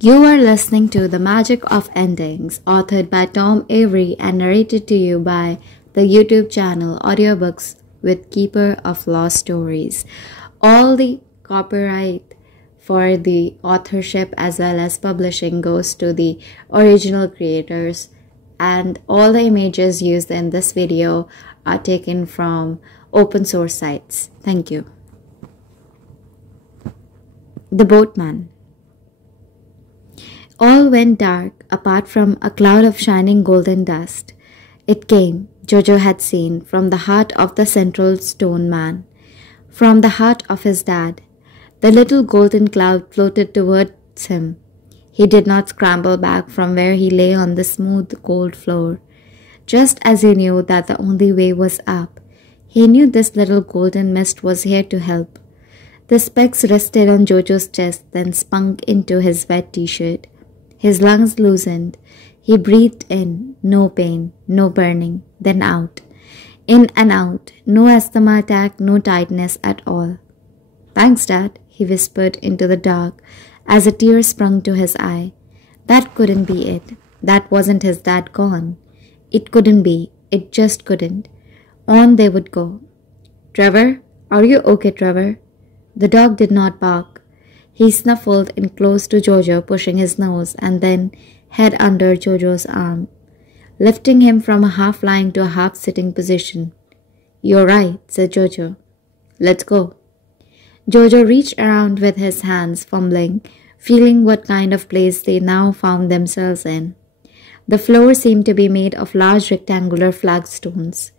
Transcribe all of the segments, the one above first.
You are listening to The Magic of Endings, authored by Tom Avery and narrated to you by the YouTube channel Audiobooks with Keeper of Lost Stories. All the copyright for the authorship as well as publishing goes to the original creators, and all the images used in this video are taken from open source sites. Thank you. The Boatman. All went dark apart from a cloud of shining golden dust. It came, Jojo had seen, from the heart of the central stone man, from the heart of his dad. The little golden cloud floated towards him. He did not scramble back from where he lay on the smooth cold floor. Just as he knew that the only way was up, he knew this little golden mist was here to help. The specks rested on Jojo's chest, then spun into his wet t-shirt. His lungs loosened. He breathed in, no pain, no burning, then out. In and out, no asthma attack, no tightness at all. "Thanks, Dad," he whispered into the dark as a tear sprung to his eye. That couldn't be it. That wasn't his dad gone. It couldn't be. It just couldn't. On they would go. "Trevor? Are you okay, Trevor?" The dog did not bark. He snuffled in close to Jojo, pushing his nose and then head under Jojo's arm, lifting him from a half-lying to a half-sitting position. "You're right," said Jojo. "Let's go." Jojo reached around with his hands, fumbling, feeling what kind of place they now found themselves in. The floor seemed to be made of large rectangular flagstones.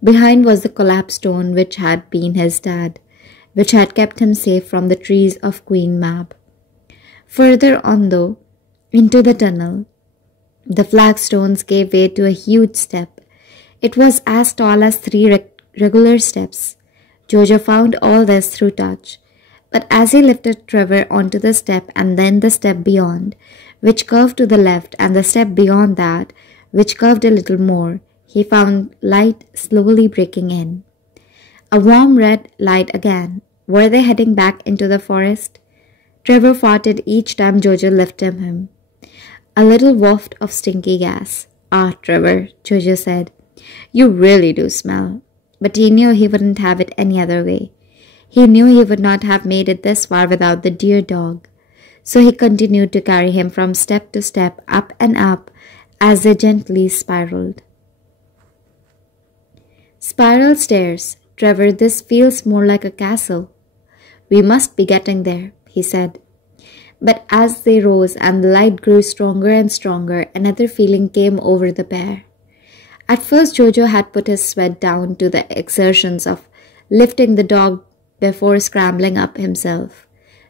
Behind was the collapsed stone which had been his dad, which had kept him safe from the trees of Queen Mab. Further on, though, into the tunnel, the flagstones gave way to a huge step. It was as tall as three regular steps. Jojo found all this through touch. But as he lifted Trevor onto the step and then the step beyond, which curved to the left, and the step beyond that, which curved a little more, he found light slowly breaking in. A warm red light again. Were they heading back into the forest? Trevor farted each time Jojo lifted him. A little waft of stinky gas. "Ah, Trevor," Jojo said. "You really do smell." But he knew he wouldn't have it any other way. He knew he would not have made it this far without the dear dog. So he continued to carry him from step to step, up and up, as they gently spiraled. Spiral stairs. "Trevor, this feels more like a castle." "We must be getting there," he said. But as they rose and the light grew stronger and stronger, another feeling came over the pair. At first Jojo had put his sweat down to the exertions of lifting the dog before scrambling up himself.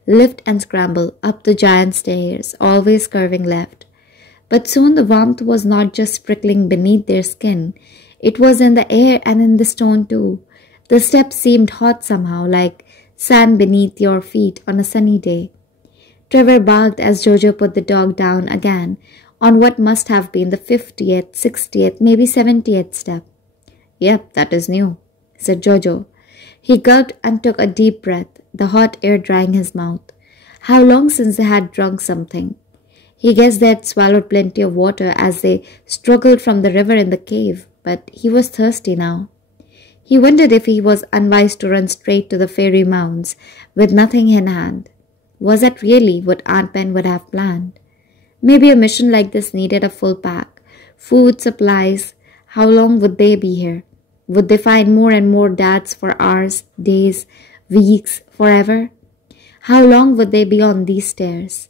Lift and scramble up the giant stairs, always curving left. But soon the warmth was not just prickling beneath their skin. It was in the air and in the stone too. The steps seemed hot somehow, like sand beneath your feet on a sunny day. Trevor barked as Jojo put the dog down again on what must have been the 50th, 60th, maybe 70th step. "Yep, that is new," said Jojo. He gulped and took a deep breath, the hot air drying his mouth. How long since they had drunk something? He guessed they had swallowed plenty of water as they struggled from the river in the cave, but he was thirsty now. He wondered if he was unwise to run straight to the fairy mounds with nothing in hand. Was that really what Aunt Ben would have planned? Maybe a mission like this needed a full pack. Food, supplies. How long would they be here? Would they find more and more dads for hours, days, weeks, forever? How long would they be on these stairs?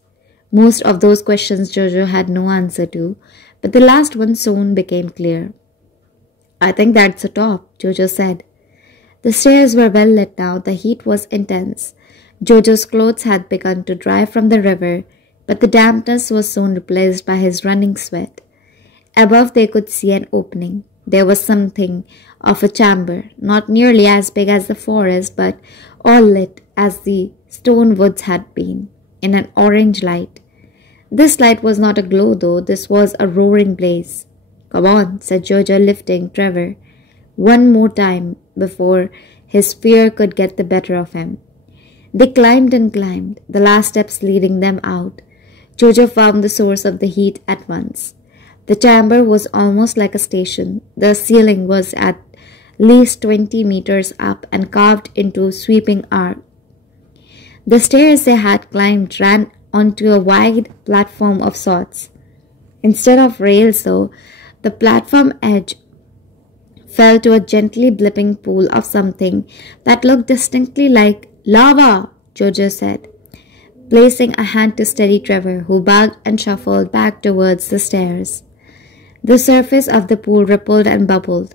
Most of those questions Jojo had no answer to, but the last one soon became clear. "I think that's the top," Jojo said. The stairs were well lit now. The heat was intense. Jojo's clothes had begun to dry from the river, but the dampness was soon replaced by his running sweat. Above they could see an opening. There was something of a chamber, not nearly as big as the forest, but all lit as the stone woods had been, in an orange light. This light was not a glow, though. This was a roaring blaze. "Come on," said Jojo, lifting Trevor one more time before his fear could get the better of him. They climbed and climbed, the last steps leading them out. Jojo found the source of the heat at once. The chamber was almost like a station. The ceiling was at least 20 meters up and carved into sweeping arc. The stairs they had climbed ran onto a wide platform of sorts. Instead of rails, though, the platform edge fell to a gently blipping pool of something that looked distinctly like lava, Jojo said, placing a hand to steady Trevor, who bugged and shuffled back towards the stairs. The surface of the pool rippled and bubbled.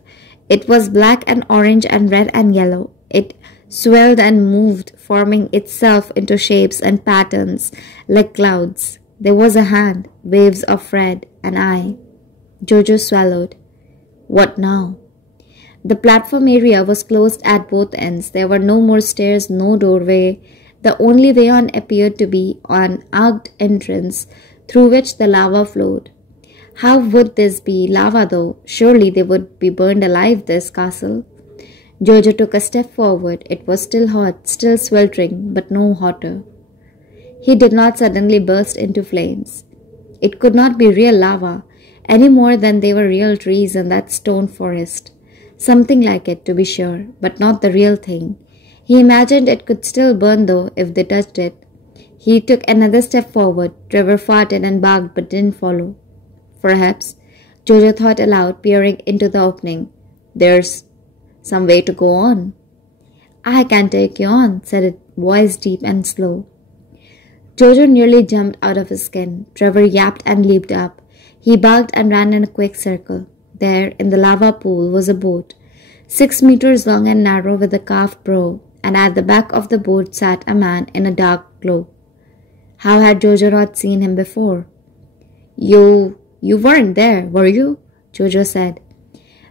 It was black and orange and red and yellow. It swelled and moved, forming itself into shapes and patterns like clouds. There was a hand, waves of red, an eye. Jojo swallowed. What now? The platform area was closed at both ends. There were no more stairs, no doorway. The only way on appeared to be an arched entrance through which the lava flowed. How would this be lava, though? Surely they would be burned alive, this castle. Jojo took a step forward. It was still hot, still sweltering, but no hotter. He did not suddenly burst into flames. It could not be real lava, any more than they were real trees in that stone forest. Something like it, to be sure, but not the real thing. He imagined it could still burn, though, if they touched it. He took another step forward. Trevor farted and barked, but didn't follow. Perhaps, Jojo thought aloud, peering into the opening. There's some way to go on. I can take you on, said a voice deep and slow. Jojo nearly jumped out of his skin. Trevor yapped and leaped up. He barked and ran in a quick circle. There, in the lava pool, was a boat, 6 meters long and narrow with a carved prow, and at the back of the boat sat a man in a dark cloak. How had Jojo not seen him before? You weren't there, were you? Jojo said.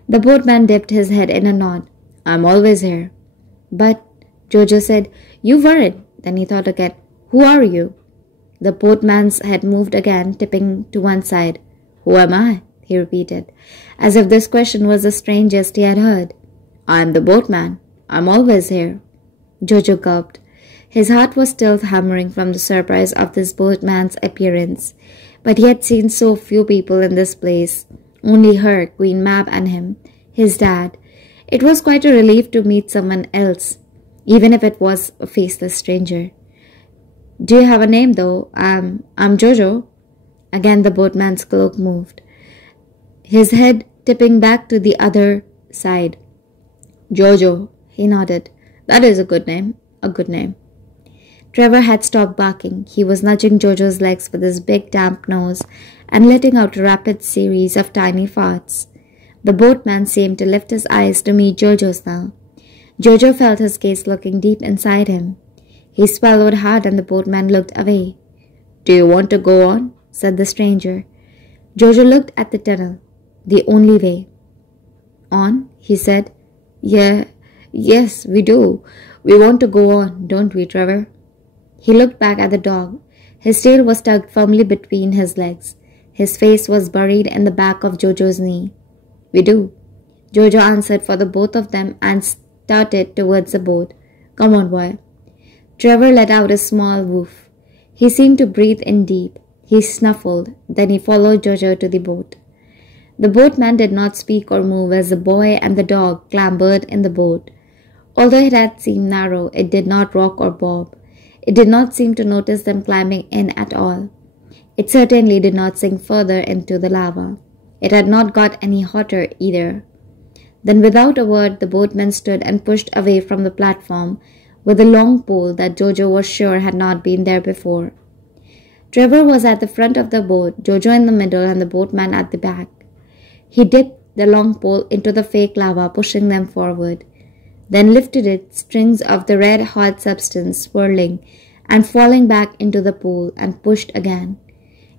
The boatman dipped his head in a nod. I'm always here. But, Jojo said, you weren't. Then he thought again. Who are you? The boatman's head moved again, tipping to one side. Who am I? He repeated, as if this question was the strangest he had heard. I'm the boatman. I'm always here. Jojo gulped. His heart was still hammering from the surprise of this boatman's appearance, but he had seen so few people in this place, only her, Queen Mab, and him, his dad. It was quite a relief to meet someone else, even if it was a faceless stranger. Do you have a name, though? I'm Jojo. Again the boatman's cloak moved, his head tipping back to the other side. Jojo, he nodded. That is a good name. A good name. Trevor had stopped barking. He was nudging Jojo's legs with his big damp nose and letting out a rapid series of tiny farts. The boatman seemed to lift his eyes to meet Jojo's now. Jojo felt his gaze looking deep inside him. He swallowed hard and the boatman looked away. Do you want to go on? Said the stranger. Jojo looked at the tunnel. The only way. On? He said. Yes, we do. We want to go on, don't we, Trevor? He looked back at the dog. His tail was tucked firmly between his legs. His face was buried in the back of Jojo's knee. We do. Jojo answered for the both of them and started towards the boat. Come on, boy. Trevor let out a small woof. He seemed to breathe in deep. He snuffled. Then he followed Jojo to the boat. The boatman did not speak or move as the boy and the dog clambered in the boat. Although it had seemed narrow, it did not rock or bob. It did not seem to notice them climbing in at all. It certainly did not sink further into the lava. It had not got any hotter either. Then without a word, the boatman stood and pushed away from the platform with a long pole that Jojo was sure had not been there before. Trevor was at the front of the boat, Jojo in the middle, and the boatman at the back. He dipped the long pole into the fake lava, pushing them forward, then lifted it, strings of the red-hot substance swirling and falling back into the pool, and pushed again.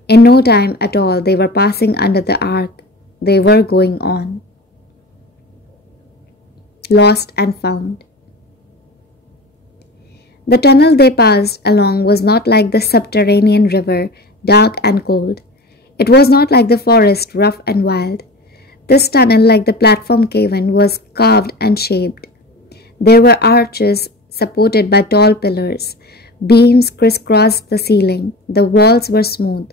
In no time at all, they were passing under the arc. They were going on. Lost and found. The tunnel they passed along was not like the subterranean river, dark and cold. It was not like the forest, rough and wild. This tunnel, like the platform cave-in, was carved and shaped. There were arches supported by tall pillars, Beams crisscrossed the ceiling. The walls were smooth.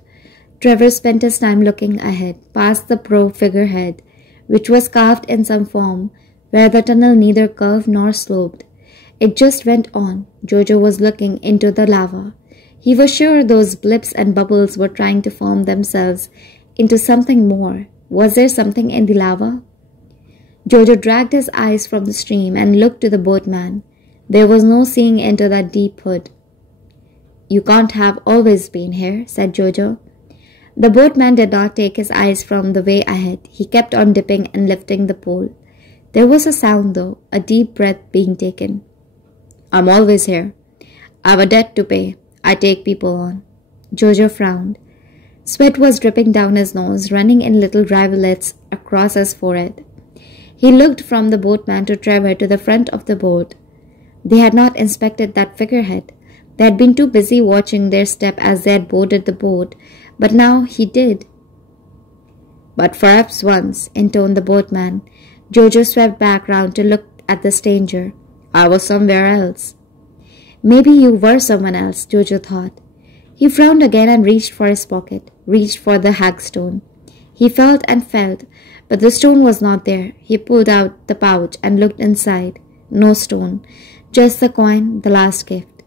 Trevor spent his time looking ahead, past the prow figurehead, which was carved in some form where the tunnel neither curved nor sloped. It just went on. Jojo was looking into the lava. He was sure those blips and bubbles were trying to form themselves into something more. Was there something in the lava? Jojo dragged his eyes from the stream and looked to the boatman. There was no seeing into that deep hood. "You can't have always been here," said Jojo. The boatman did not take his eyes from the way ahead. He kept on dipping and lifting the pole. There was a sound, though, a deep breath being taken. "I'm always here. I've a debt to pay. I take people on." Jojo frowned. Sweat was dripping down his nose, running in little rivulets across his forehead. He looked from the boatman to Trevor to the front of the boat. They had not inspected that figurehead. They had been too busy watching their step as they had boarded the boat, but now he did. "But perhaps once," intoned the boatman. Jojo swept back round to look at the stranger. "I was somewhere else." Maybe you were someone else, Jojo thought. He frowned again and reached for his pocket, reached for the hagstone. He felt and felt, but the stone was not there. He pulled out the pouch and looked inside. No stone, just the coin, the last gift.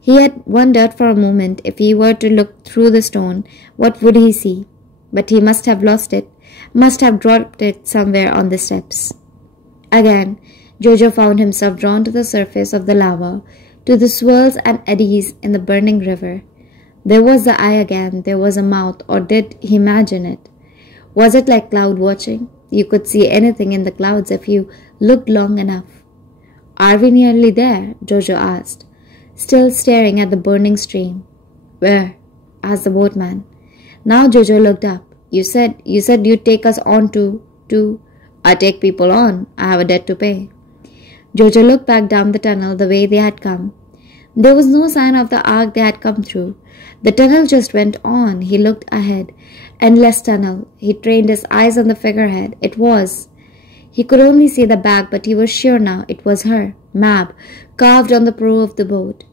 He had wondered for a moment if he were to look through the stone, what would he see? But he must have lost it, must have dropped it somewhere on the steps. Again, Jojo found himself drawn to the surface of the lava, to the swirls and eddies in the burning river. There was the eye again, there was a mouth, or did he imagine it? Was it like cloud watching? You could see anything in the clouds if you looked long enough. "Are we nearly there?" Jojo asked, still staring at the burning stream. "Where?" asked the boatman. Now Jojo looked up. You said you'd take us on to... "I take people on. I have a debt to pay." Jojo looked back down the tunnel the way they had come. There was no sign of the arc they had come through. The tunnel just went on. He looked ahead. Endless tunnel. He trained his eyes on the figurehead. It was. He could only see the back, but he was sure now it was her, Mab, carved on the prow of the boat.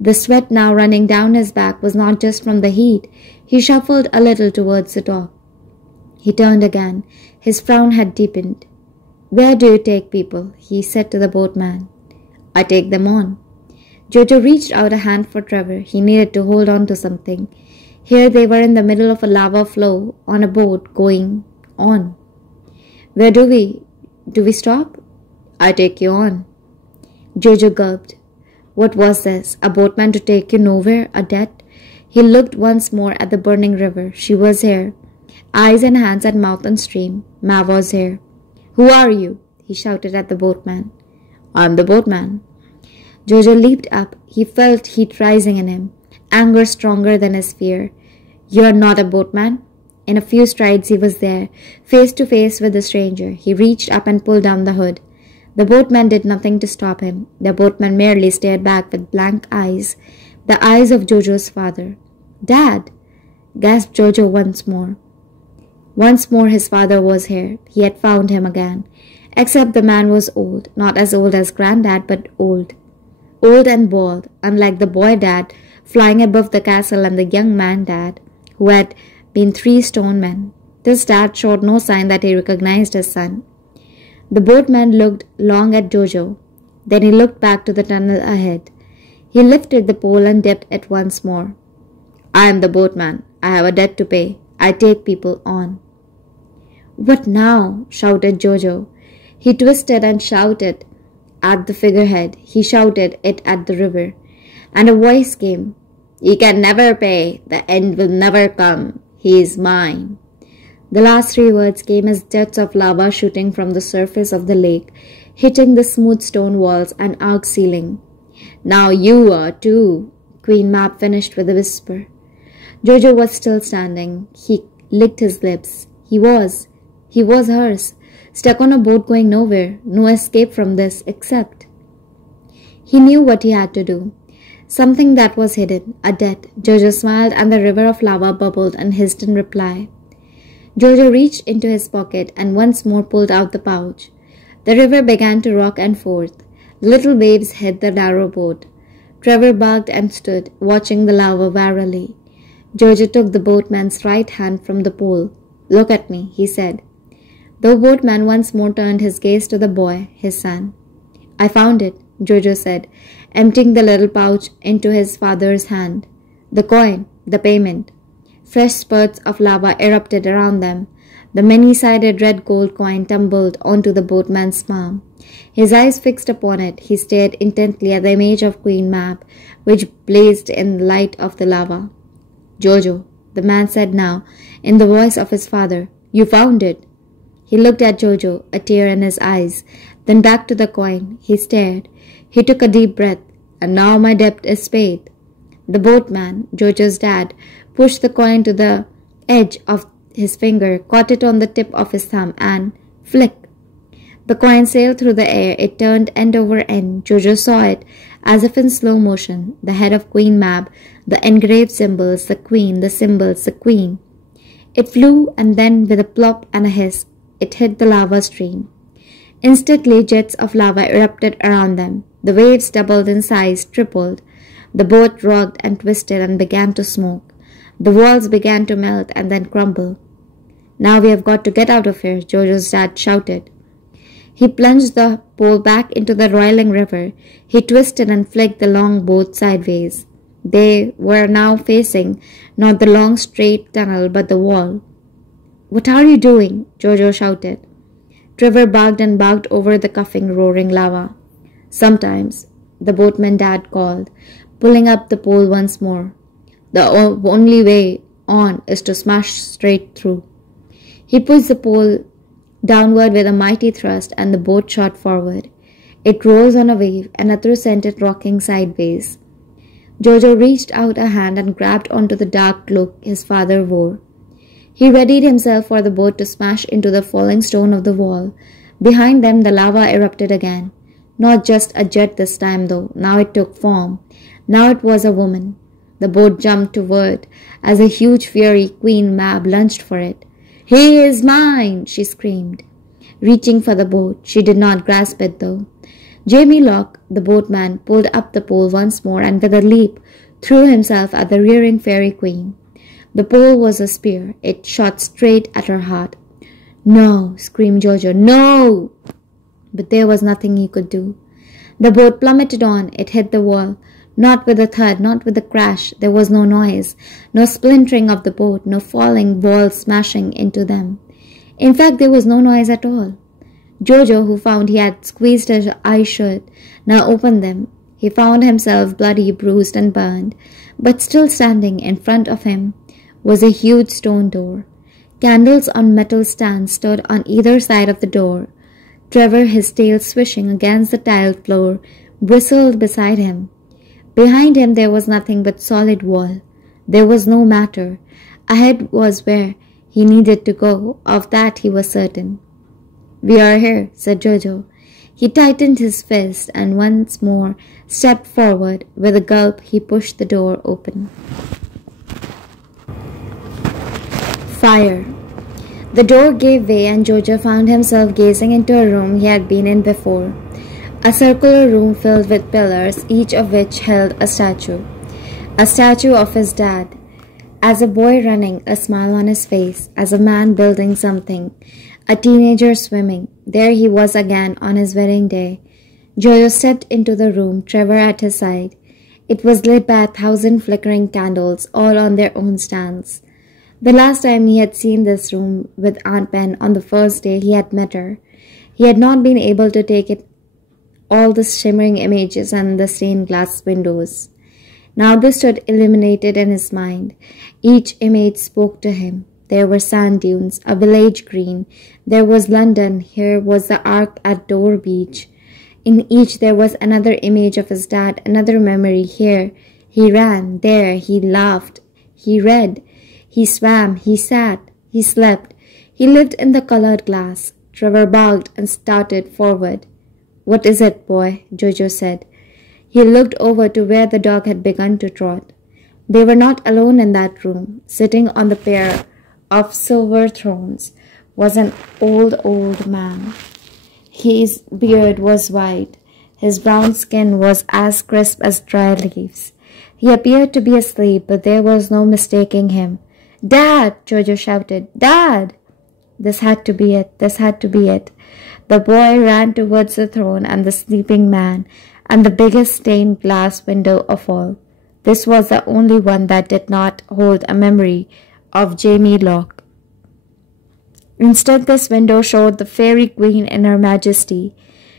The sweat now running down his back was not just from the heat. He shuffled a little towards the dock. He turned again. His frown had deepened. "Where do you take people?" he said to the boatman. "I take them on." Jojo reached out a hand for Trevor. He needed to hold on to something. Here they were in the middle of a lava flow on a boat going on. "Where do we stop?" "I take you on." Jojo gulped. What was this? A boatman to take you nowhere? A debt? He looked once more at the burning river. She was here. Eyes and hands and mouth and stream. Mav was here. "Who are you?" he shouted at the boatman. "I'm the boatman." Jojo leaped up. He felt heat rising in him, anger stronger than his fear. "You're not a boatman?" In a few strides he was there, face to face with the stranger. He reached up and pulled down the hood. The boatman did nothing to stop him. The boatman merely stared back with blank eyes, the eyes of Jojo's father. "Dad!" gasped Jojo once more. Once more his father was here. He had found him again. Except the man was old, not as old as Granddad, but old. Old and bald, unlike the boy dad flying above the castle and the young man dad, who had been 3 stone men. This dad showed no sign that he recognized his son. The boatman looked long at Jojo. Then he looked back to the tunnel ahead. He lifted the pole and dipped it once more. "I am the boatman. I have a debt to pay. I take people on." "What now?" shouted Jojo. He twisted and shouted at the figurehead. He shouted it at the river. And a voice came. "He can never pay. The end will never come. He is mine." The last 3 words came as jets of lava shooting from the surface of the lake, hitting the smooth stone walls and arched ceiling. "Now you are too," Queen Mab finished with a whisper. Jojo was still standing. He licked his lips. He was hers, stuck on a boat going nowhere, no escape from this except. He knew what he had to do. Something that was hidden, a debt. Jojo smiled and the river of lava bubbled and hissed in reply. Jojo reached into his pocket and once more pulled out the pouch. The river began to rock and forth. Little waves hit the narrow boat. Trevor barked and stood, watching the lava warily. Jojo took the boatman's right hand from the pole. "Look at me," he said. The boatman once more turned his gaze to the boy, his son. "I found it," Jojo said, emptying the little pouch into his father's hand. "The coin, the payment." Fresh spurts of lava erupted around them. The many-sided red gold coin tumbled onto the boatman's palm. His eyes fixed upon it, he stared intently at the image of Queen Mab, which blazed in the light of the lava. "Jojo," the man said now, in the voice of his father, "you found it." He looked at Jojo, a tear in his eyes, then back to the coin. He stared. He took a deep breath. "And now my debt is paid." The boatman, Jojo's dad, pushed the coin to the edge of his finger, caught it on the tip of his thumb, and flick! The coin sailed through the air. It turned end over end. Jojo saw it, as if in slow motion, the head of Queen Mab, the engraved symbols, the queen, the symbols, the queen. It flew, and then, with a plop and a hiss, it hit the lava stream. Instantly, jets of lava erupted around them. The waves doubled in size, tripled. The boat rocked and twisted and began to smoke. The walls began to melt and then crumble. "Now we have got to get out of here," Jojo's dad shouted. He plunged the pole back into the roiling river. He twisted and flicked the long boat sideways. They were now facing not the long straight tunnel but the wall. "What are you doing?" Jojo shouted. Trevor barked and barked over the coughing, roaring lava. "Sometimes," the boatman dad called, pulling up the pole once more. "The only way on is to smash straight through." He pushed the pole downward with a mighty thrust, and the boat shot forward. It rose on a wave, and a through sent it rocking sideways. Jojo reached out a hand and grabbed onto the dark cloak his father wore. He readied himself for the boat to smash into the falling stone of the wall. Behind them the lava erupted again. Not just a jet this time, though. Now it took form. Now it was a woman. The boat jumped toward as a huge fiery Queen Mab lunged for it. "He is mine!" she screamed. Reaching for the boat, she did not grasp it, though. Jamie Locke, the boatman, pulled up the pole once more and with a leap threw himself at the rearing fairy queen. The pole was a spear. It shot straight at her heart. "No!" screamed Jojo. "No!" But there was nothing he could do. The boat plummeted on. It hit the wall. Not with a thud, not with a crash. There was no noise, no splintering of the boat, no falling walls smashing into them. In fact, there was no noise at all. Jojo, who found he had squeezed his eyes shut, now opened them. He found himself bloody, bruised, and burned, but still standing in front of him was a huge stone door. Candles on metal stands stood on either side of the door. Trevor, his tail swishing against the tiled floor, bristled beside him. Behind him there was nothing but solid wall. There was no matter. Ahead was where he needed to go. Of that he was certain. "We are here," said Jojo. He tightened his fist and once more stepped forward. With a gulp he pushed the door open. Fire. The door gave way and Jojo found himself gazing into a room he had been in before. A circular room filled with pillars, each of which held a statue of his dad. As a boy running, a smile on his face, as a man building something, a teenager swimming. There he was again on his wedding day. Jojo stepped into the room, Trevor at his side. It was lit by 1,000 flickering candles, all on their own stands. The last time he had seen this room with Aunt Ben on the first day he had met her, he had not been able to take it all the shimmering images and the stained glass windows. Now they stood illuminated in his mind. Each image spoke to him. There were sand dunes, a village green. There was London. Here was the ark at Dore Beach. In each there was another image of his dad, another memory. Here he ran. There he laughed. He read. He swam. He sat. He slept. He lived in the colored glass. Trevor barked and started forward. "What is it, boy?" Jojo said. He looked over to where the dog had begun to trot. They were not alone in that room. Sitting on the pair of silver thrones was an old man. His beard was white. His brown skin was as crisp as dry leaves. He appeared to be asleep, but there was no mistaking him. "Dad!" Jojo shouted. "Dad!" This had to be it. This had to be it. The boy ran towards the throne and the sleeping man and the biggest stained glass window of all. This was the only one that did not hold a memory of Jamie Locke. Instead, this window showed the fairy queen in her majesty.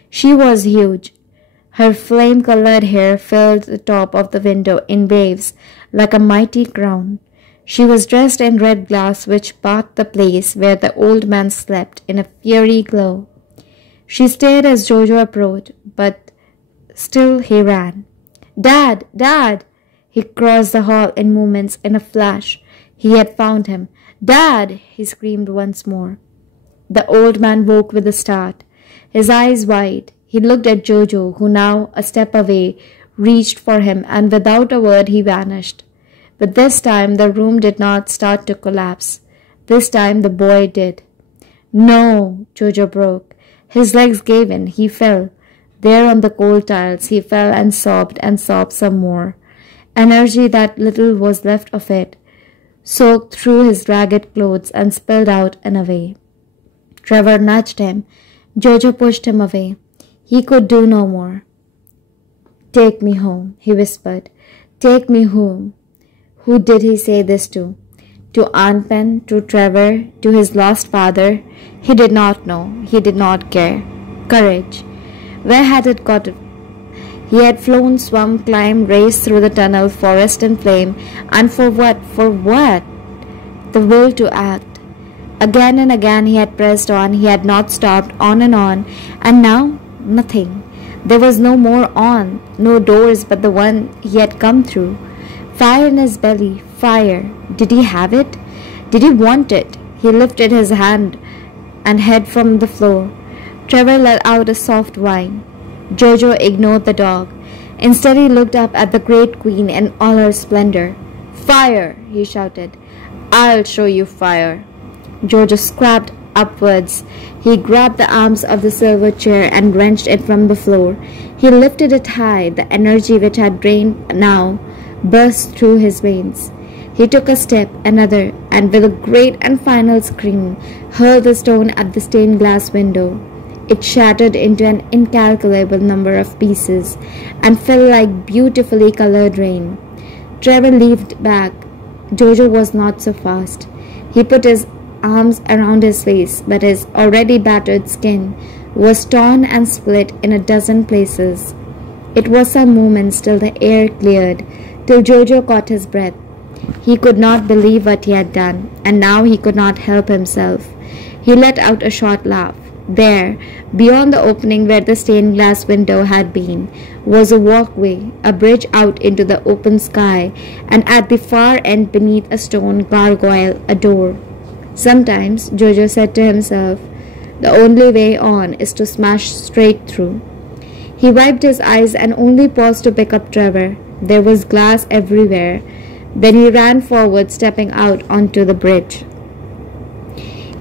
She was huge. Her flame-colored hair filled the top of the window in waves like a mighty crown. She was dressed in red glass which bathed the place where the old man slept in a fiery glow. She stared as Jojo approached, but still he ran. "Dad! Dad!" He crossed the hall in moments. In a flash, he had found him. "Dad!" he screamed once more. The old man woke with a start, his eyes wide. He looked at Jojo, who now, a step away, reached for him, and without a word he vanished. But this time the room did not start to collapse. This time the boy did. "No!" Jojo broke. His legs gave in. He fell. There on the cold tiles he fell and sobbed some more. Energy, that little was left of it, soaked through his ragged clothes and spilled out and away. Trevor nudged him. Jojo pushed him away. He could do no more. "Take me home," he whispered. "Take me home." Who did he say this to? To Aunt Pen? To Trevor? To his lost father? He did not know. He did not care. Courage. Where had it got? He had flown, swum, climbed, raced through the tunnel, forest in flame. And for what? For what? The will to act. Again and again he had pressed on. He had not stopped, on. And now, nothing. There was no more on. No doors but the one he had come through. Fire in his belly. Fire. Did he have it? Did he want it? He lifted his hand and head from the floor. Trevor let out a soft whine. Jojo ignored the dog. Instead he looked up at the great queen in all her splendor. "Fire!" he shouted. "I'll show you fire." Jojo scrapped upwards. He grabbed the arms of the silver chair and wrenched it from the floor. He lifted it high. The energy which had drained now burst through his veins. He took a step, another, and with a great and final scream, hurled the stone at the stained glass window. It shattered into an incalculable number of pieces and fell like beautifully colored rain. Trevor leaped back. Jojo was not so fast. He put his arms around his face, but his already battered skin was torn and split in a dozen places. It was some moments till the air cleared, till Jojo caught his breath. He could not believe what he had done, and now he could not help himself. He let out a short laugh. There, beyond the opening where the stained glass window had been, was a walkway, a bridge out into the open sky, and at the far end beneath a stone gargoyle, a door. Sometimes, Jojo said to himself, the only way on is to smash straight through. He wiped his eyes and only paused to pick up Trevor. There was glass everywhere. Then he ran forward, stepping out onto the bridge.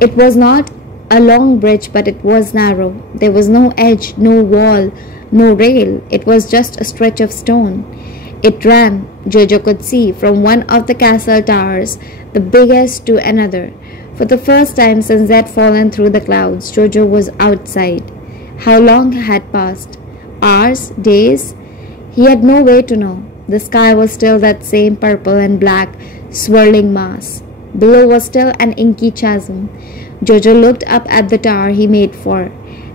It was not a long bridge, but it was narrow. There was no edge, no wall, no rail. It was just a stretch of stone. It ran, Jojo could see, from one of the castle towers, the biggest, to another. For the first time since they had fallen through the clouds, Jojo was outside. How long had passed? Hours? Days? He had no way to know. The sky was still that same purple and black, swirling mass. Below was still an inky chasm. Jojo looked up at the tower he made for,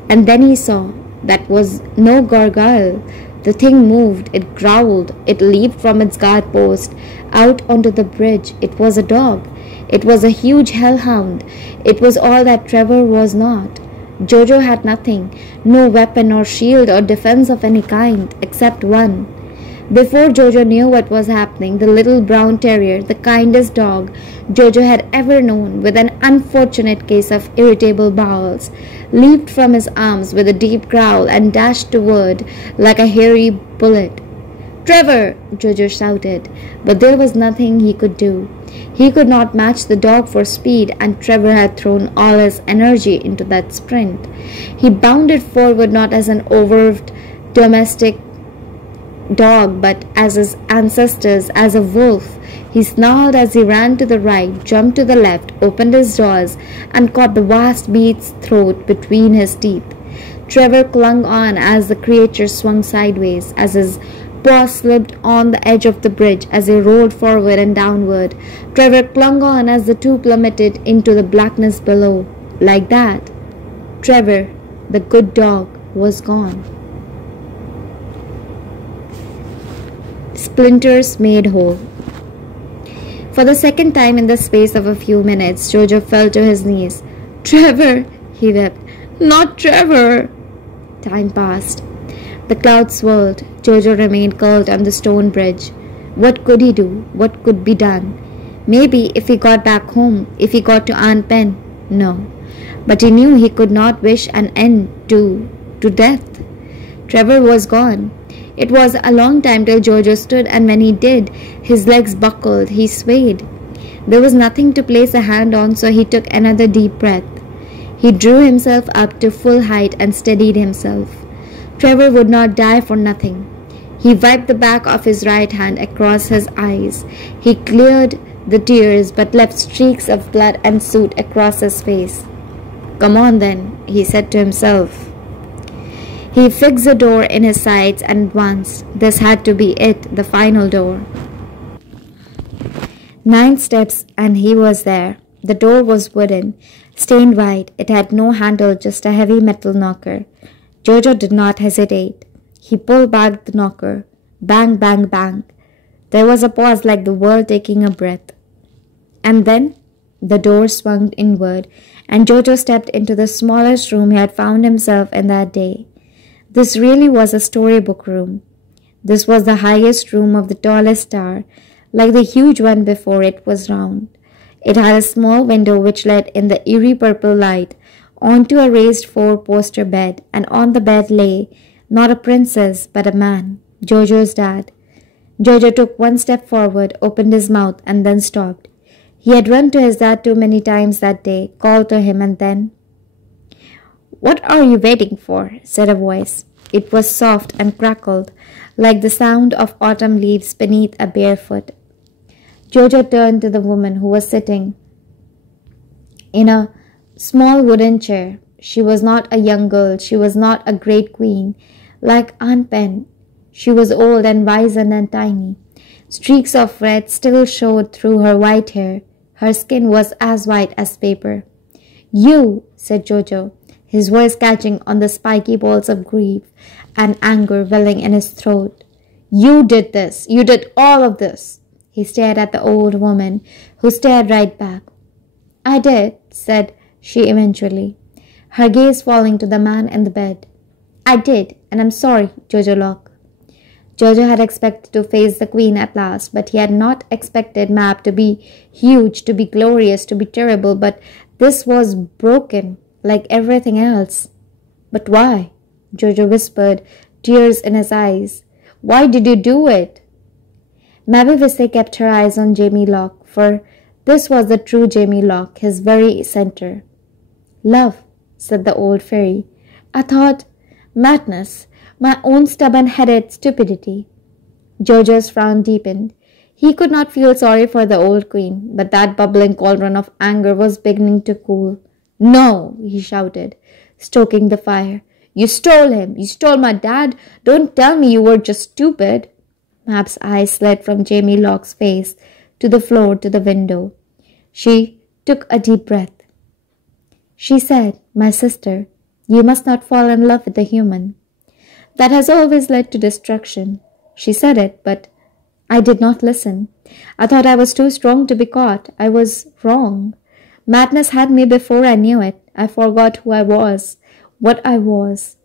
and then he saw that was no gargoyle. The thing moved, it growled, it leaped from its guard post out onto the bridge. It was a dog. It was a huge hellhound. It was all that Trevor was not. Jojo had nothing, no weapon or shield or defense of any kind, except one. Before Jojo knew what was happening, the little brown terrier, the kindest dog Jojo had ever known, with an unfortunate case of irritable bowels, leaped from his arms with a deep growl and dashed toward like a hairy bullet. "Trevor!" Jojo shouted, but there was nothing he could do. He could not match the dog for speed, and Trevor had thrown all his energy into that sprint. He bounded forward not as an overwhelmed domestic dog, but as his ancestors, as a wolf. He snarled as he ran to the right, jumped to the left, opened his jaws, and caught the vast beast's throat between his teeth. Trevor clung on as the creature swung sideways, as his paw slipped on the edge of the bridge, as he rolled forward and downward. Trevor clung on as the two plummeted into the blackness below. Like that, Trevor, the good dog, was gone. Splinters made whole. For the second time in the space of a few minutes, Jojo fell to his knees. "Trevor!" he wept. "Not Trevor!" Time passed. The clouds swirled. Jojo remained curled on the stone bridge. What could he do? What could be done? Maybe if he got back home, if he got to Aunt Pen. No. But he knew he could not wish an end to death. Trevor was gone. It was a long time till Jojo stood, and when he did, his legs buckled, he swayed. There was nothing to place a hand on, so he took another deep breath. He drew himself up to full height and steadied himself. Trevor would not die for nothing. He wiped the back of his right hand across his eyes. He cleared the tears, but left streaks of blood and soot across his face. "Come on then," he said to himself. He fixed the door in his sights, and once this had to be it, the final door. 9 steps and he was there. The door was wooden, stained white. It had no handle, just a heavy metal knocker. Jojo did not hesitate. He pulled back the knocker. Bang, bang, bang. There was a pause, like the world taking a breath. And then the door swung inward, and Jojo stepped into the smallest room he had found himself in that day. This really was a storybook room. This was the highest room of the tallest tower. Like the huge one before, it was round. It had a small window which let in the eerie purple light onto a raised 4-poster bed, and on the bed lay not a princess but a man, Jojo's dad. Jojo took 1 step forward, opened his mouth, and then stopped. He had run to his dad too many times that day, called to him, and then, "What are you waiting for?" said a voice. It was soft and crackled, like the sound of autumn leaves beneath a bare foot. Jojo turned to the woman who was sitting in a small wooden chair. She was not a young girl. She was not a great queen like Aunt Pen. She was old and wizened and tiny. Streaks of red still showed through her white hair. Her skin was as white as paper. "You," said Jojo, his voice catching on the spiky balls of grief and anger welling in his throat. "You did this. You did all of this." He stared at the old woman, who stared right back. "I did," said she eventually, her gaze falling to the man in the bed. "I did, and I'm sorry, Jojo Locke." Jojo had expected to face the queen at last, but he had not expected Mab to be huge, to be glorious, to be terrible, but this was broken, like everything else. "But why?" Jojo whispered, tears in his eyes. "Why did you do it?" Mabel Visse kept her eyes on Jamie Locke, for this was the true Jamie Locke, his very center. "Love," said the old fairy. "I thought madness, my own stubborn-headed stupidity." Jojo's frown deepened. He could not feel sorry for the old queen, but that bubbling cauldron of anger was beginning to cool. "No," he shouted, stoking the fire. "You stole him. You stole my dad. Don't tell me you were just stupid." Mab's eyes slid from Jamie Locke's face to the floor to the window. She took a deep breath. She said, "My sister, you must not fall in love with a human. That has always led to destruction." She said it, but I did not listen. I thought I was too strong to be caught. I was wrong. Madness had me before I knew it. I forgot who I was, what I was.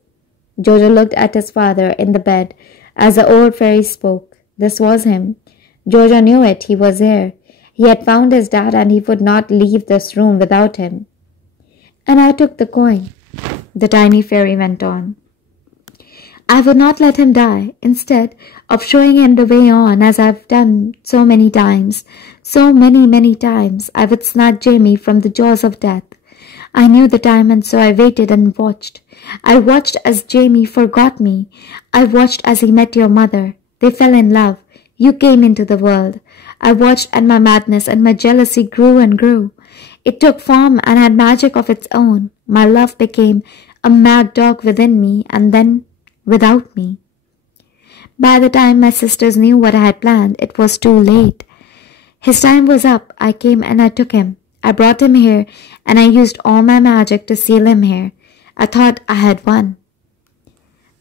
Jojo looked at his father in the bed as the old fairy spoke. This was him. Jojo knew it. He was here. He had found his dad, and he would not leave this room without him. "And I took the coin," the tiny fairy went on. "I would not let him die. Instead of showing him the way on, as I've done so many times, so many, many times, I would snatch Jamie from the jaws of death. I knew the time, and so I waited and watched. I watched as Jamie forgot me. I watched as he met your mother. They fell in love. You came into the world. I watched, and my madness and my jealousy grew and grew. It took form and had magic of its own. My love became a mad dog within me, and then without me. By the time my sisters knew what I had planned, it was too late. His time was up. I came and I took him. I brought him here, and I used all my magic to seal him here. I thought I had won.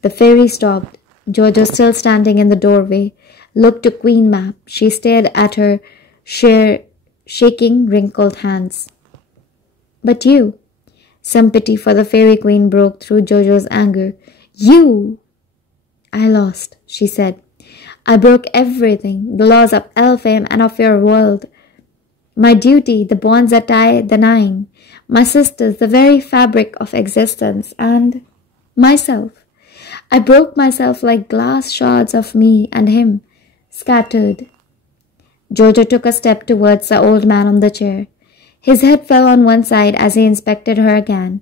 The fairy stopped. Jojo, still standing in the doorway, looked to Queen Mab. She stared at her, shaking wrinkled hands. But you. Some pity for the fairy queen broke through Jojo's anger. You! I lost, she said. I broke everything, the laws of Elfhame and of your world. My duty, the bonds that tie the nine. My sisters, the very fabric of existence. And myself. I broke myself like glass shards of me and him, scattered. Jojo took a step towards the old man on the chair. His head fell on one side as he inspected her again.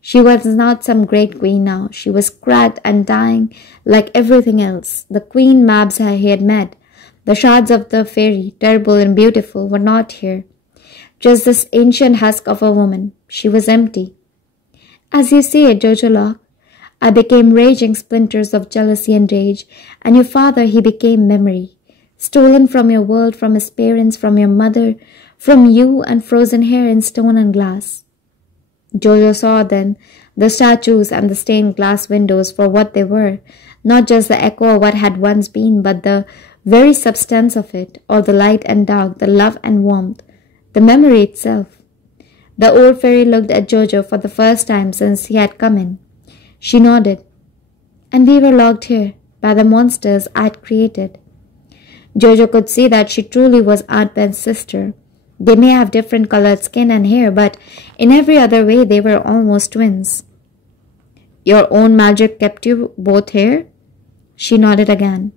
She was not some great queen now. She was cracked and dying like everything else. The Queen Mabs he had met, the shards of the fairy, terrible and beautiful, were not here. Just this ancient husk of a woman. She was empty. As you see it, Jojo Locke, I became raging splinters of jealousy and rage, and your father, he became memory. Stolen from your world, from his parents, from your mother, from you, and frozen here in stone and glass. Jojo saw then the statues and the stained glass windows for what they were, not just the echo of what had once been, but the very substance of it, all the light and dark, the love and warmth, the memory itself. The old fairy looked at Jojo for the first time since he had come in. She nodded. And we were locked here by the monsters I had created. Jojo could see that she truly was Aunt Ben's sister. They may have different colored skin and hair, but in every other way they were almost twins. Your own magic kept you both here? She nodded again.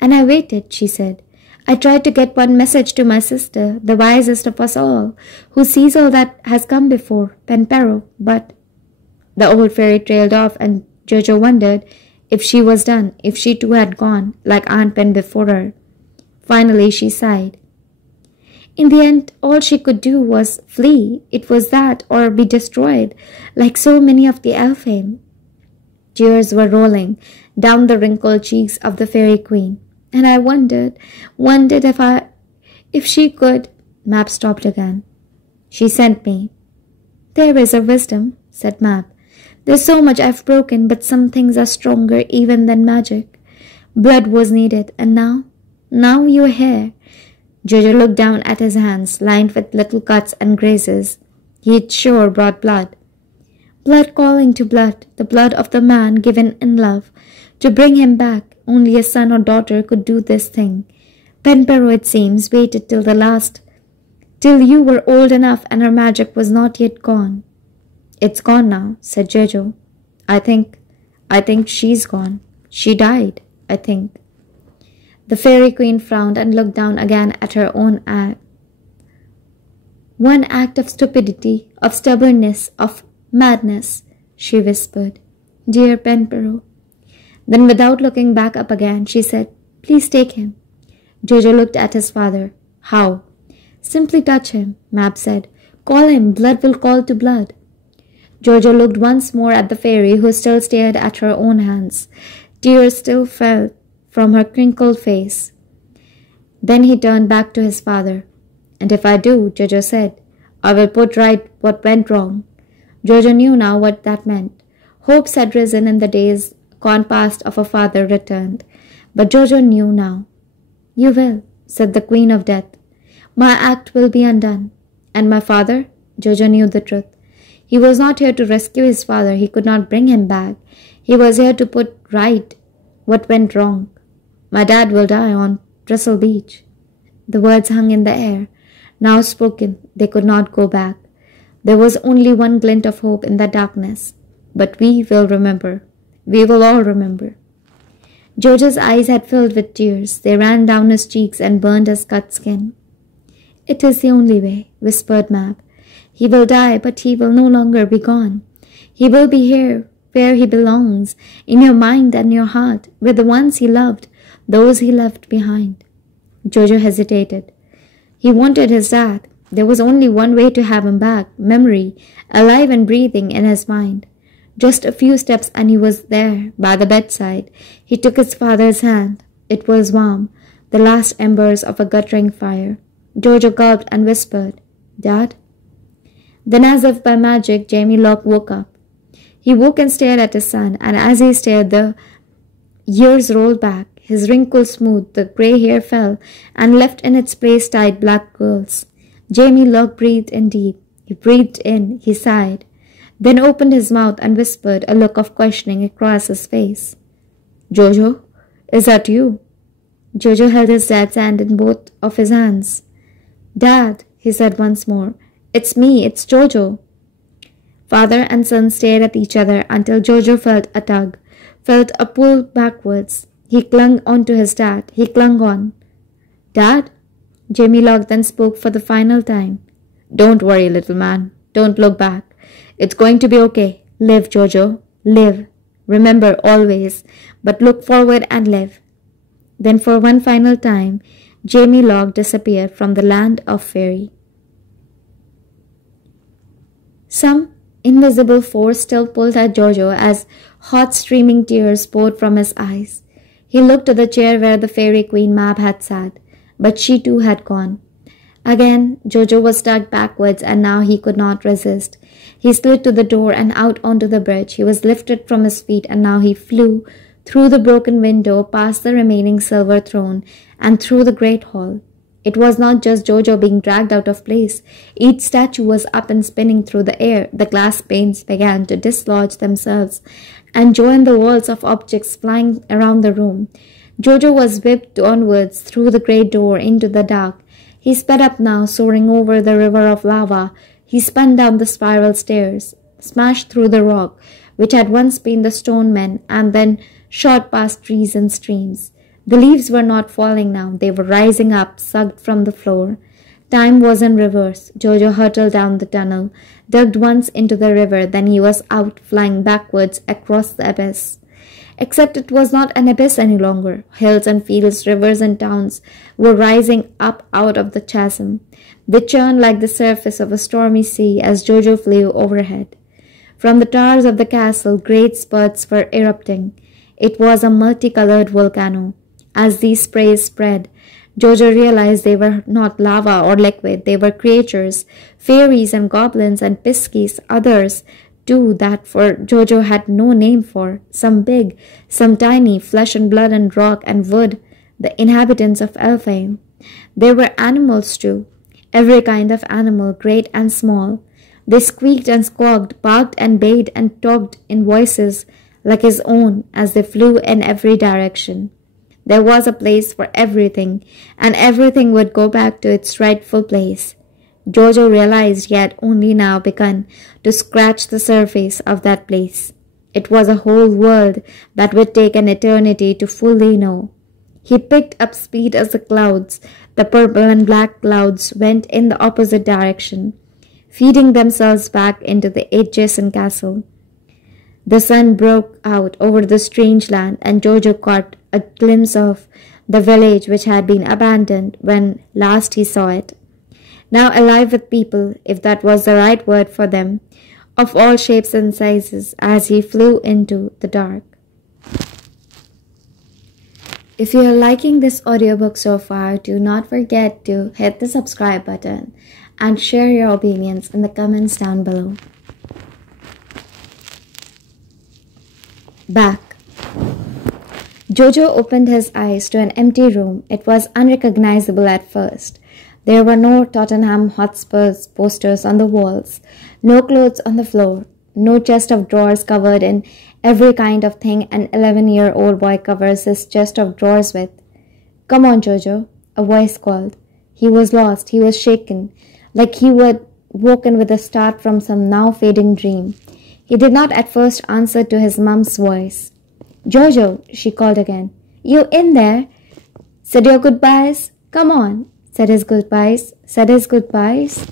And I waited, she said. I tried to get one message to my sister, the wisest of us all, who sees all that has come before, Penpero, but... The old fairy trailed off, and Jojo wondered if she was done, if she too had gone, like Aunt Ben before her. Finally she sighed. In the end, all she could do was flee. It was that, or be destroyed, like so many of the Elfhame. Tears were rolling down the wrinkled cheeks of the fairy queen, and I wondered if she could. Mab stopped again. She sent me. There is a wisdom, said Mab. There's so much I've broken, but some things are stronger even than magic. Blood was needed, and now you're here. Jojo looked down at his hands, lined with little cuts and grazes. He'd sure brought blood. Blood calling to blood, the blood of the man given in love. To bring him back, only a son or daughter could do this thing. Penpero, it seems, waited till the last, till you were old enough and her magic was not yet gone. It's gone now, said Jojo. I think she's gone. She died, I think. The fairy queen frowned and looked down again at her own act. One act of stupidity, of stubbornness, of madness, she whispered. Dear Penpero. Then without looking back up again, she said, Please take him. Jojo looked at his father. How? Simply touch him, Mab said. Call him, blood will call to blood. Jojo looked once more at the fairy, who still stared at her own hands. Tears still fell from her crinkled face. Then he turned back to his father. And if I do, Jojo said, I will put right what went wrong. Jojo knew now what that meant. Hopes had risen in the days gone past of a father returned. But Jojo knew now. You will, said the Queen of Death. My act will be undone. And my father? Jojo knew the truth. He was not here to rescue his father. He could not bring him back. He was here to put right what went wrong. My dad will die on Trestle Beach. The words hung in the air. Now spoken, they could not go back. There was only one glint of hope in the darkness. But we will remember. We will all remember. Jojo's eyes had filled with tears. They ran down his cheeks and burned his cut skin. It is the only way, whispered Mab. He will die, but he will no longer be gone. He will be here, where he belongs, in your mind and your heart, with the ones he loved, those he left behind. Jojo hesitated. He wanted his dad. There was only one way to have him back, memory, alive and breathing in his mind. Just a few steps and he was there, by the bedside. He took his father's hand. It was warm, the last embers of a guttering fire. Jojo gulped and whispered, "Dad?" Then as if by magic, Jamie Locke woke up. He woke and stared at his son, and as he stared, the years rolled back. His wrinkles smoothed, the grey hair fell, and left in its place tight black curls. Jamie Locke breathed in deep. He breathed in, he sighed, then opened his mouth and whispered, a look of questioning across his face. "Jojo, is that you?" Jojo held his dad's hand in both of his hands. "Dad," he said once more, "it's me, it's Jojo." Father and son stared at each other until Jojo felt a tug, felt a pull backwards. He clung on to his dad. He clung on. "Dad?" Jamie Locke then spoke for the final time. "Don't worry, little man. Don't look back. It's going to be okay. Live, Jojo. Live. Remember always. But look forward and live." Then for one final time, Jamie Locke disappeared from the land of fairy. Some invisible force still pulled at Jojo as hot streaming tears poured from his eyes. He looked to the chair where the fairy queen Mab had sat, but she too had gone. Again, Jojo was tugged backwards, and now he could not resist. He slid to the door and out onto the bridge. He was lifted from his feet, and now he flew through the broken window, past the remaining silver throne, and through the great hall. It was not just Jojo being dragged out of place. Each statue was up and spinning through the air. The glass panes began to dislodge themselves and join the walls of objects flying around the room. Jojo was whipped onwards through the great door into the dark. He sped up now, soaring over the river of lava. He spun down the spiral stairs, smashed through the rock, which had once been the stone men, and then shot past trees and streams. The leaves were not falling now. They were rising up, sucked from the floor. Time was in reverse. Jojo hurtled down the tunnel, dug once into the river, then he was out, flying backwards across the abyss. Except it was not an abyss any longer. Hills and fields, rivers and towns were rising up out of the chasm. They churned like the surface of a stormy sea as Jojo flew overhead. From the towers of the castle, great spurts were erupting. It was a multicolored volcano. As these sprays spread, Jojo realized they were not lava or liquid. They were creatures, fairies and goblins and piskies, others too that for Jojo had no name for, some big, some tiny, flesh and blood and rock and wood, the inhabitants of Elfheim. There were animals too, every kind of animal, great and small. They squeaked and squawked, barked and bayed and talked in voices like his own as they flew in every direction. There was a place for everything, and everything would go back to its rightful place. Jojo realized he had only now begun to scratch the surface of that place. It was a whole world that would take an eternity to fully know. He picked up speed as the clouds, the purple and black clouds, went in the opposite direction, feeding themselves back into the adjacent castle. The sun broke out over the strange land, and Jojo caught a glimpse of the village which had been abandoned when last he saw it. Now alive with people, if that was the right word for them, of all shapes and sizes, as he flew into the dark. If you are liking this audiobook so far, do not forget to hit the subscribe button and share your opinions in the comments down below. Back. Jojo opened his eyes to an empty room. It was unrecognizable at first. There were no Tottenham Hotspurs posters on the walls, no clothes on the floor, no chest of drawers covered in every kind of thing an 11-year-old boy covers his chest of drawers with. "Come on, Jojo," a voice called. He was lost. He was shaken, like he had woken with a start from some now fading dream. He did not at first answer to his mum's voice. "Jojo," she called again. "You in there? Said your goodbyes? Come on." Said his goodbyes. Said his goodbyes.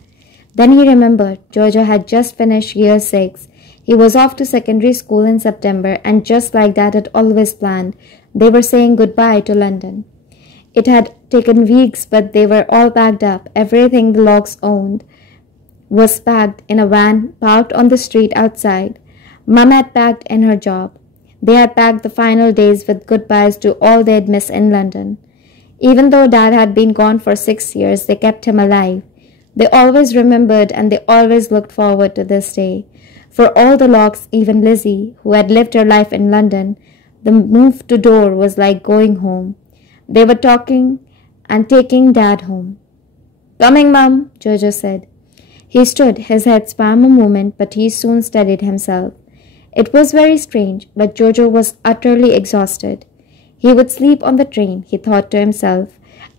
Then he remembered Jojo had just finished year 6. He was off to secondary school in September, and just like Dad had always planned, they were saying goodbye to London. It had taken weeks, but they were all packed up. Everything the Locks owned was packed in a van parked on the street outside. Mum had packed in her job. They had packed the final days with goodbyes to all they'd miss in London. Even though Dad had been gone for 6 years, they kept him alive. They always remembered and they always looked forward to this day. For all the Locks, even Lizzie, who had lived her life in London, the move to Dore was like going home. They were talking and taking Dad home. "Coming, Mum," Jojo said. He stood, his head swam a moment, but he soon steadied himself. It was very strange, but Jojo was utterly exhausted. He would sleep on the train, he thought to himself,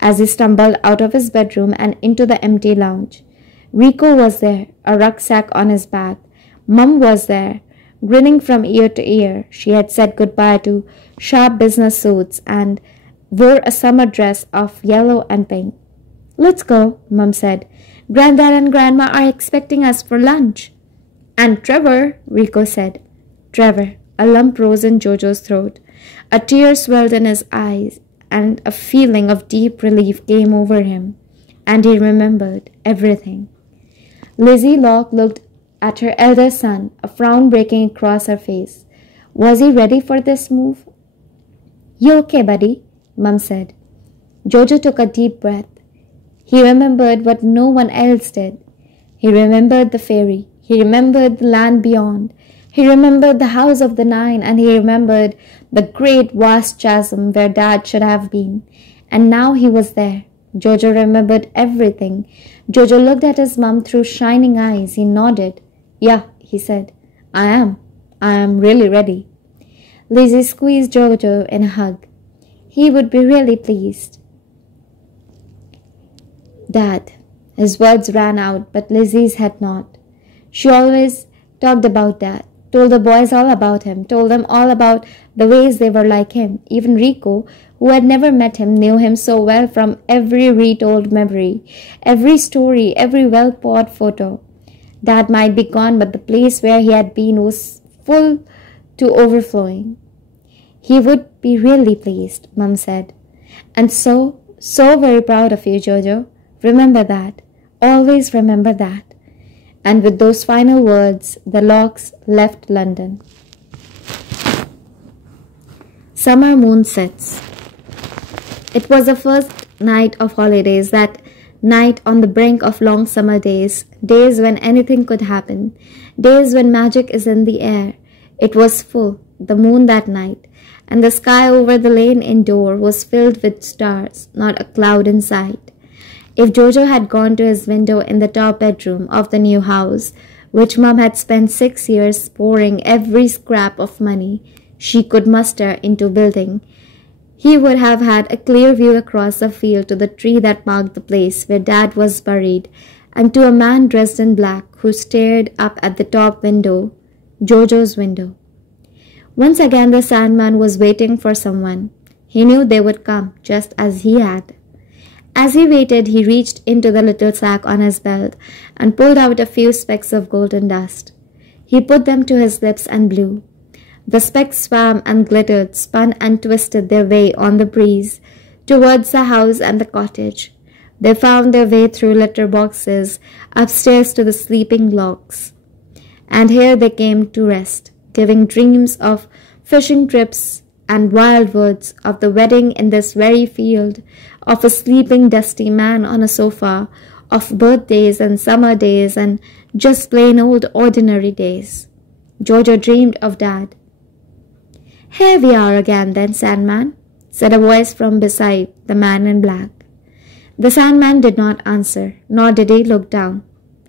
as he stumbled out of his bedroom and into the empty lounge. Rico was there, a rucksack on his back. Mum was there, grinning from ear to ear. She had said goodbye to sharp business suits and wore a summer dress of yellow and pink. "Let's go," Mum said. "Granddad and Grandma are expecting us for lunch." "And Trevor," Rico said. Trevor. A lump rose in Jojo's throat. A tear swelled in his eyes, and a feeling of deep relief came over him, and he remembered everything. Lizzie Locke looked at her elder son, a frown breaking across her face. Was he ready for this move? "You okay, buddy?" Mum said. Jojo took a deep breath. He remembered what no one else did. He remembered the ferry. He remembered the land beyond. He remembered the House of the Nine, and he remembered the great vast chasm where Dad should have been. And now he was there. Jojo remembered everything. Jojo looked at his mum through shining eyes. He nodded. "Yeah," he said. I am really ready." Lizzie squeezed Jojo in a hug. He would be really pleased. "Dad." His words ran out, but Lizzie's had not. She always talked about Dad, told the boys all about him, told them all about the ways they were like him. Even Rico, who had never met him, knew him so well from every retold memory, every story, every well-poured photo. Dad might be gone, but the place where he had been was full to overflowing. He would be really pleased, Mum said. "And so very proud of you, Jojo. Remember that. Always remember that." And with those final words, the Locks left London. Summer moon sets. It was the first night of holidays, that night on the brink of long summer days, days when anything could happen, days when magic is in the air. It was full, the moon that night, and the sky over the lane in Dore was filled with stars, not a cloud in sight. If Jojo had gone to his window in the top bedroom of the new house, which Mum had spent 6 years pouring every scrap of money she could muster into building, he would have had a clear view across the field to the tree that marked the place where Dad was buried, and to a man dressed in black who stared up at the top window, Jojo's window. Once again the Sandman was waiting for someone. He knew they would come, just as he had. As he waited, he reached into the little sack on his belt and pulled out a few specks of golden dust. He put them to his lips and blew. The specks swam and glittered, spun and twisted their way on the breeze towards the house and the cottage. They found their way through letter boxes upstairs to the sleeping Locks. And here they came to rest, giving dreams of fishing trips and wild woods, of the wedding in this very field, of a sleeping dusty man on a sofa, of birthdays and summer days and just plain old ordinary days. Jojo dreamed of Dad. "Here we are again then, Sandman," said a voice from beside the man in black. The Sandman did not answer, nor did he look down.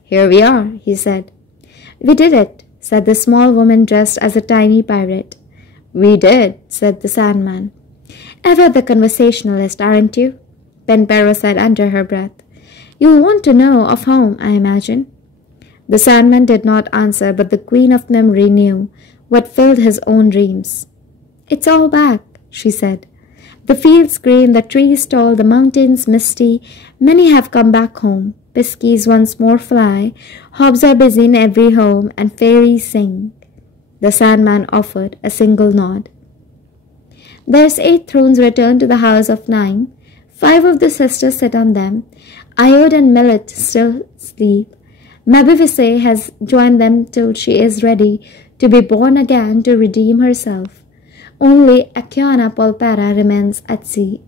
"Here we are," he said. "We did it," said the small woman dressed as a tiny pirate. "We did," said the Sandman. "Ever the conversationalist, aren't you?" Penpero said under her breath. "You'll want to know of home, I imagine." The Sandman did not answer, but the Queen of Memory knew what filled his own dreams. "It's all back," she said. "The fields green, the trees tall, the mountains misty. Many have come back home. piskies once more fly, hobs are busy in every home, and fairies sing. The Sandman offered a single nod. There's 8 thrones returned to the house of 9. 5 of the sisters sit on them. Iode and Millet still sleep. Mabuvisse has joined them till she is ready to be born again to redeem herself. Only Acciona Polpera remains at sea.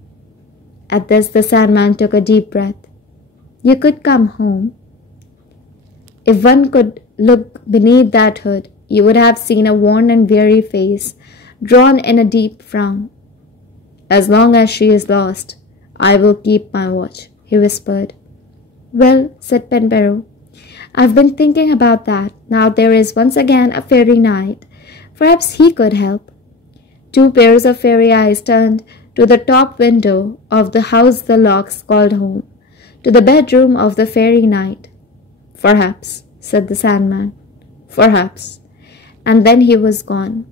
At this the Sandman took a deep breath. You could come home. If one could look beneath that hood, you would have seen a worn and weary face, drawn in a deep frown. As long as she is lost, I will keep my watch, he whispered. Well, said Penpero, I've been thinking about that. Now there is once again a fairy knight. Perhaps he could help. 2 pairs of fairy eyes turned to the top window of the house the Lox called home, to the bedroom of the fairy knight. Perhaps, said the Sandman. Perhaps. And then he was gone.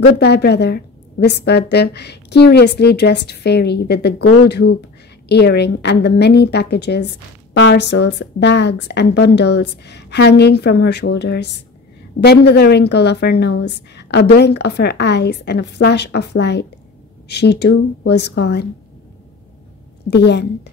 Goodbye, brother, whispered the curiously dressed fairy with the gold hoop earring and the many packages, parcels, bags, and bundles hanging from her shoulders. Then with a wrinkle of her nose, a blink of her eyes, and a flash of light, she too was gone. The end.